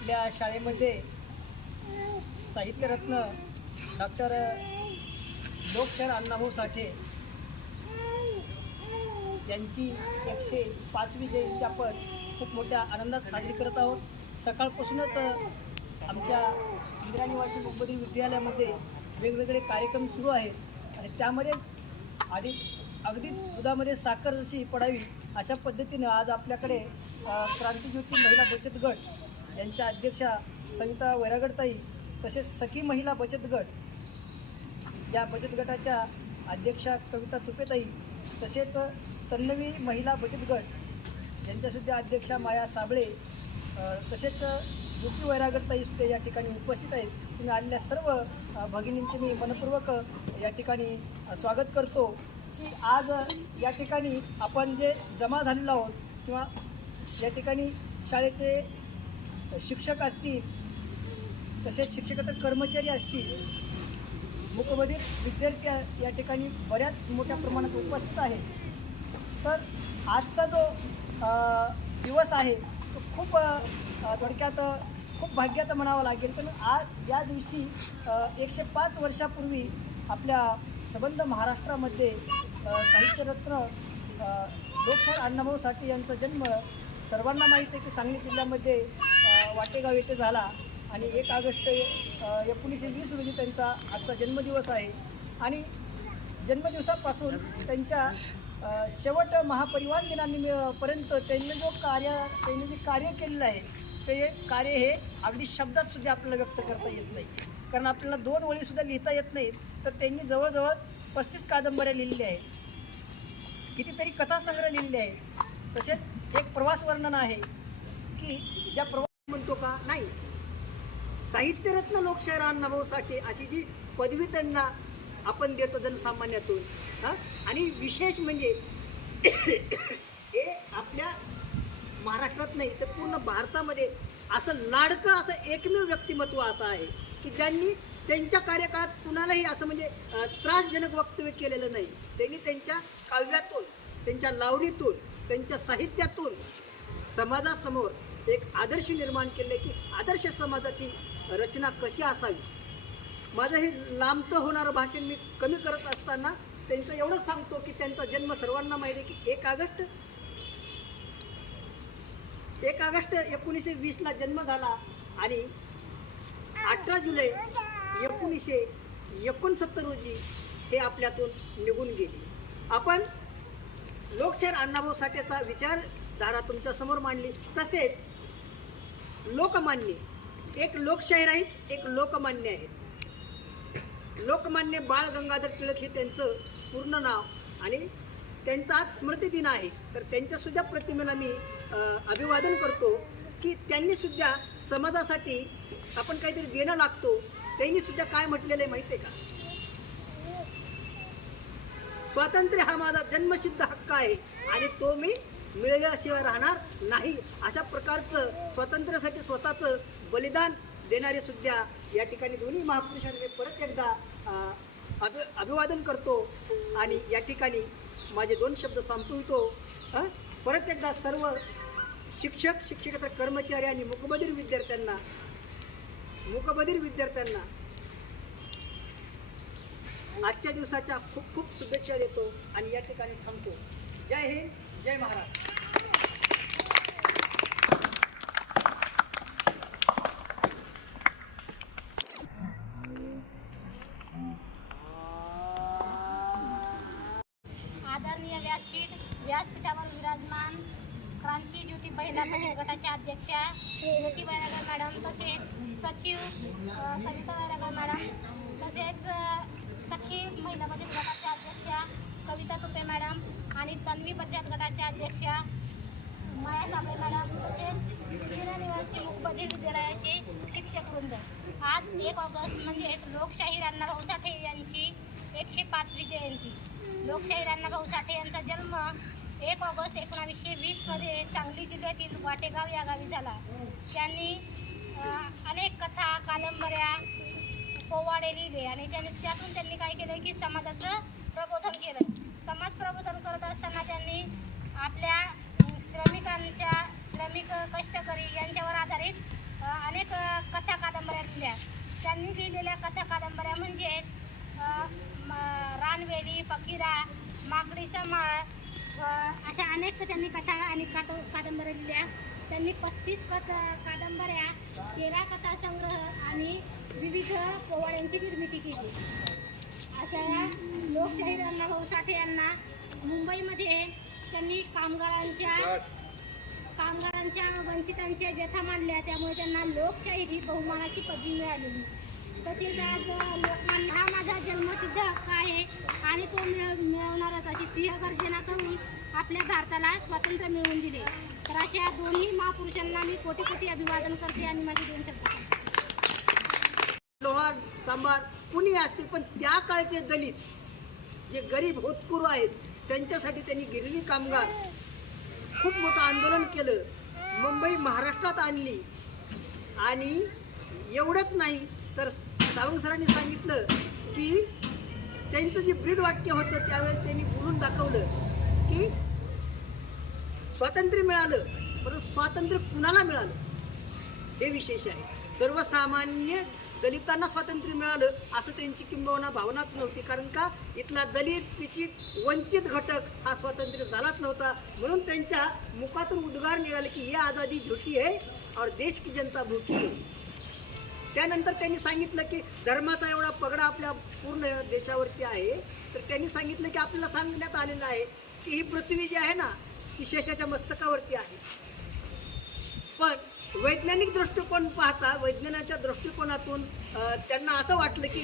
आपल्या शाळेमध्ये साहित्यरत्न डॉक्टर लोकशाहीर अण्णाभाऊ साठे यांची 105वी जयंती आपण खूप मोठ्या आनंदात साजरी करत आहोत. सकाळपासूनच आमच्या इंदिरा निवासी मुकबधीर विद्यालयामध्ये वेगवेगळे कार्यक्रम सुरू आहेत आणि त्यामध्ये अगदी दुधामध्ये साखर जशी पडावी अशा पद्धतीनं आज आपल्याकडे क्रांतिज्योती महिला बचत गट यांच्या अध्यक्षा सविता वैरागडताई तसेच सखी महिला बचत गट या बचत गटाच्या अध्यक्षा कविता तुपेताई तसेच तन्नवी महिला बचत गट यांच्यासुद्धा अध्यक्षा माया साबळे तसेच ज्योती वैरागडताई सुद्धा या ठिकाणी उपस्थित आहेत. तुम्ही आलेल्या सर्व भगिनींचे मी मनपूर्वक या ठिकाणी स्वागत करतो की आज या ठिकाणी आपण जे जमा झालेलो आहोत किंवा या ठिकाणी शाळेचे शिक्षक असतील तसेच शिक्षकेतर कर्मचारी असतील मूकबधीर विद्यार्थी या ठिकाणी बऱ्याच मोठ्या प्रमाणात उपस्थित आहेत. तर आजचा जो दिवस आहे तो खूप थोडक्यात खूप भाग्याचा म्हणावा लागेल. पण आज या दिवशी 105 वर्षापूर्वी आपल्या संबंध महाराष्ट्रामध्ये साहित्यरत्न लोकशाहीर अण्णाभाऊ साठे यांचा जन्म सर्वांना माहीत आहे की सांगली जिल्ह्यामध्ये वाटेगाव येथे झाला आणि 1 ऑगस्ट 1920 रोजी त्यांचा आजचा जन्मदिवस आहे. आणि जन्मदिवसापासून त्यांच्या शेवट महापरिवार दिनापर्यंत त्यांनी जे कार्य केलेलं आहे ते कार्य हे अगदी शब्दात सुद्धा आपल्याला व्यक्त करता येत नाही. कारण आपल्याला 2 ओळीसुद्धा लिहिता येत नाहीत. तर त्यांनी जवळजवळ 35 कादंबऱ्या लिहिलेल्या आहेत, कितीतरी कथासंग्रह लिहिलेले आहेत. तसेच एक प्रवास वर्णन आहे की ज्या प्रवास म्हणतो का नाही साहित्यरत्न लोकशाहीर अण्णाभाऊ साठे अशी जी पदवी त्यांना आपण देतो जनसामान्यातून. आणि विशेष म्हणजे हे आपल्या महाराष्ट्रात नाही तर पूर्ण भारतामध्ये असं लाडकं असं एकमेव व्यक्तिमत्व असं आहे की ज्यांनी त्यांच्या कार्यकाळात कुणालाही असं म्हणजे त्रासजनक वक्तव्य केलेलं नाही. त्यांनी त्यांच्या काव्यातून त्यांच्या लावणीतून त्यांच्या साहित्यातून समाजासमोर एक आदर्श निर्माण केले की आदर्श समाजाची रचना कशी असावी. माझं हे लांबतं होणारं भाषण मी कमी करत असताना त्यांचं एवढंच सांगतो की त्यांचा जन्म सर्वांना माहिती आहे की 1 ऑगस्ट 1920 ला जन्म झाला आणि 18 जुलै 1969 रोजी हे आपल्यातून निघून गेले. आपण लोकशाहीर अण्णाभाऊ साठेचा विचारधारा तुमच्यासमोर मांडली. तसेच लोकमान्य एक लोकशाहीर आहेत, एक लोकमान्य आहेत. लोकमान्य बाळ गंगाधर टिळक हे त्यांचं पूर्ण नाव आणि त्यांचा आज स्मृतिदिन आहे. तर त्यांच्यासुद्धा प्रतिमेला मी अभिवादन करतो की त्यांनीसुद्धा समाजासाठी आपण काहीतरी देणं लागतो. त्यांनीसुद्धा काय म्हटलेलं आहे माहिती आहे का? स्वातंत्र्य हा माझा जन्मसिद्ध हक्क आहे आणि तो मी मिळाल्याशिवाय राहणार नाही. अशा प्रकारचं स्वातंत्र्यासाठी स्वतःचं बलिदान देणारे सुद्धा या ठिकाणी दोन्ही महापुरुषांनी परत एकदा अभिवादन करतो आणि या ठिकाणी माझे 2 शब्द संपवितो. परत एकदा सर्व शिक्षक शिक्षकेतर कर्मचारी आणि मूकबधीर विद्यार्थ्यांना आजच्या दिवसाच्या खूप खूप शुभेच्छा देतो आणि या ठिकाणी थांबतो. जय हिंद, जय महाराष्ट्र. आदरणीय व्यासपीठावर विराजमान क्रांतिज्योती महिला बचत गटाच्या अध्यक्षा ज्योती वैरागड मॅडम तसेच सचिव सविता वैरागड मॅडम तसेच सखी महिला बचत गटाच्या अध्यक्षा कविता तुपे मॅडम आणि तन्वी बचत गटाच्या अध्यक्षा माया साबळे मॅडम तसेच इंदिरा निवासी मूकबधीर विद्यालयाचे शिक्षक वृंद. आज 1 ऑगस्ट म्हणजेच लोकशाहीर अण्णाभाऊ साठे यांची 105वी जयंती. लोकशाहीर अण्णाभाऊ साठे यांचा जन्म 1 ऑगस्ट 1920 मध्ये सांगली जिल्ह्यातील वाटेगाव या गावी झाला. त्यांनी अनेक कथा कादंबऱ्या पोवाडे लिहिले आणि त्यातून त्यांनी काय केलं की समाजाचं प्रबोधन केलं. समाज प्रबोधन करत असताना त्यांनी आपल्या श्रमिक कष्टकरी यांच्यावर आधारित अनेक त्यांनी लिहिलेल्या कथा कादंबऱ्या म्हणजेच रानवेली, फकीरा, माकडीचा माळ अशा अनेक त्यांनी कथा आणि कादंबऱ्या लिहिल्या. त्यांनी 35 कादंबऱ्या, 13 कथासंग्रह आणि विविध पोवाड्यांची निर्मिती केली. अशा लोकशाहीर अण्णाभाऊ साठे यांना मुंबईमध्ये त्यांनी कामगारांच्या वंचितांच्या व्यथा मांडल्या, त्यामुळे त्यांना लोकशाहीर ही बहुमानाची पदवी मिळालेली. तसेच आज लोकमान्य हा माझा जन्मसिद्ध हक्क आहे आणि तो मिळवणारच अशी सिंहगर्जना करून आपल्या भारताला स्वातंत्र्य मिळवून दिले. तर अशा दोन्ही महापुरुषांना मी कोटी कोटी अभिवादन करते आणि माझे 2 शब्द. लोहार, चांभार कुणी असतील, पण त्या काळचे दलित जे गरीब होतकरू आहेत त्यांच्यासाठी त्यांनी गिरणी कामगार खूप मोठं आंदोलन केलं, मुंबई महाराष्ट्रात आणली. आणि एवढंच नाही तर सावंत सरांनी सांगितलं की त्यांचं जे ब्रीदवाक्य होतं त्यावेळेस त्यांनी बोलून दाखवलं की स्वातंत्र्य मिळालं, परंतु स्वातंत्र्य कुणाला मिळालं हे विशेष आहे. सर्वसामान्य दलितांना स्वातंत्र्य मिळालं असं त्यांची किंबहुना भावनाच नव्हती, कारण का इथला दलित, पिचित, वंचित घटक हा स्वातंत्र्य झालाच नव्हता. म्हणून त्यांच्या मुखातून उद्गार निघाले की ये आझादी झूठी है और देश की जनता भूखी है. त्यानंतर त्यांनी सांगितलं की धर्माचा एवढा पगडा आपल्या पूर्ण देशावरती आहे, तर त्यांनी सांगितलं की आपल्याला सांगण्यात आलेलं आहे की ही पृथ्वी जी आहे ना ती शेषाच्या मस्तकावरती आहे. पण वैज्ञानिक दृष्टिकोन पाहता, वैज्ञानाच्या दृष्टिकोनातून त्यांना असं वाटलं की